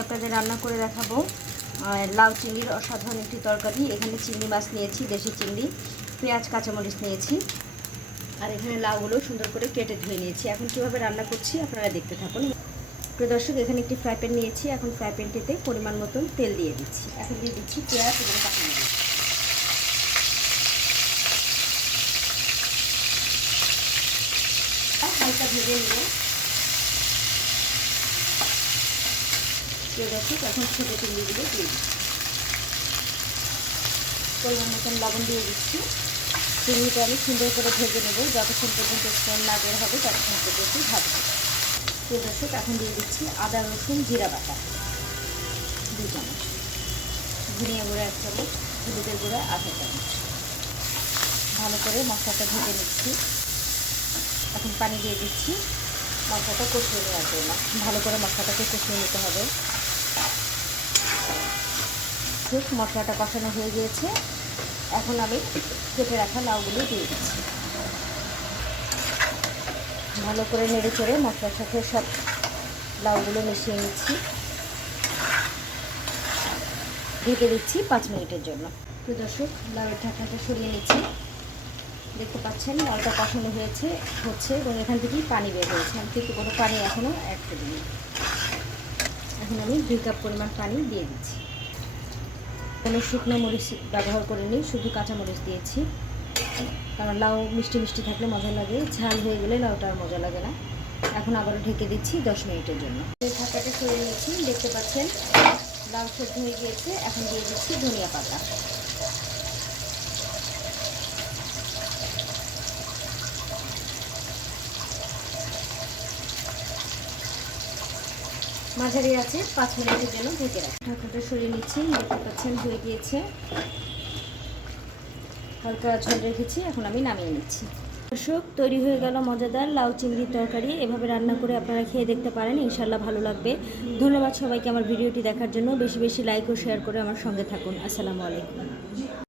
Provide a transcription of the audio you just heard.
আপনাদের রান্না করে দেখাবো লাউ চিংড়ির অসাধারণ একটি তরকারি। এখানে চিংড়ি মাছ নিয়েছি, দেশি চিংড়ি, পেঁয়াজ কাঁচামরিচ নিয়েছি, আর এখানে লাউগুলো সুন্দর করে কেটে ধুয়ে নিয়েছি। এখন কীভাবে রান্না করছি আপনারা দেখতে থাকুন। প্রিয় দর্শক, এখানে একটি ফ্রাই প্যান নিয়েছি। এখন ফ্রাই প্যানটিতে পরিমাণ মতন তেল দিয়ে দিচ্ছি। এখন দিয়ে দিচ্ছি পেঁয়াজ এবং কাঁচামরিচ। হালকা ভেজে নিয়ে প্রিয় দর্শক, এখন ছোটো চিংড়িগুলো দিয়ে দিচ্ছি। পরিমাণ মতন লবণ দিয়ে দিচ্ছি। চিংড়িটা আমি সুন্দর করে ভেজে নেব, যতক্ষণ পর্যন্ত স্মেল না বের হবে ততক্ষণ পর্যন্ত ভাজবো। প্রিয় দর্শক, এখন দিয়ে দিচ্ছি আদা রসুন জিরা বাটা 2 চামচ, ধনিয়া গুঁড়া 1 চামচ, হলুদের গুঁড়া আধা চামচ। ভালো করে মশলাটা ভেজে নিচ্ছি। এখন পানি দিয়ে দিচ্ছি মশলাটা কষিয়ে নেওয়ার জন্য। ভালো করে মশলাটাকে কষিয়ে নিতে হবে। মশলাটা কষানো হয়ে গিয়েছে। এখন আমি কেটে রাখা লাউগুলো দিয়ে দিচ্ছি। ভালো করে নেড়ে চেড়ে মশলার সাথে সব লাউগুলো মিশিয়ে নিচ্ছি। ঢেকে দিচ্ছি 5 মিনিটের জন্য। তো দর্শক, লাউয়ের ঢাকনাটা সরিয়ে নিচ্ছি। দেখতে পাচ্ছেন লাউটা কষানো হচ্ছে এবং এখান থেকেই পানি বের হয়েছে। আমি কিন্তু কোনো পানি এখনও অ্যাড করিনি। এখন আমি 2 কাপ পরিমাণ পানি দিয়ে দিচ্ছি। কোনো শুকনো মরিচ ব্যবহার করিনি, শুধু কাঁচা মরিচ দিয়েছি, কারণ লাউ মিষ্টি মিষ্টি থাকলে মজা লাগে, ঝাল হয়ে গেলে লাউটা আর মজা লাগে না। এখন আবারও ঢেকে দিচ্ছি 10 মিনিটের জন্য। ঢাকাটা সরিয়ে নিয়েছি। দেখতে পাচ্ছেন লাউ সেদ্ধ হয়ে গিয়েছে। এখন দিয়ে দিচ্ছি ধনিয়া পাতা। মাঝারি আছে 5 মিনিটের জন্য ঢেকে রাখি। ঢাকাটা সরিয়ে নিচ্ছি। দেখতে পাচ্ছেন হয়ে গিয়েছে। হালকা ঝোল রেখেছি, এখন আমি নামিয়ে নিচ্ছি। দর্শক, তৈরি হয়ে গেল মজাদার লাউ চিংড়ির তরকারি। এভাবে রান্না করে আপনারা খেয়ে দেখতে পারেন, ইনশাল্লাহ ভালো লাগবে। ধন্যবাদ সবাইকে আমার ভিডিওটি দেখার জন্য। বেশি বেশি লাইক ও শেয়ার করে আমার সঙ্গে থাকুন। আসসালামু আলাইকুম।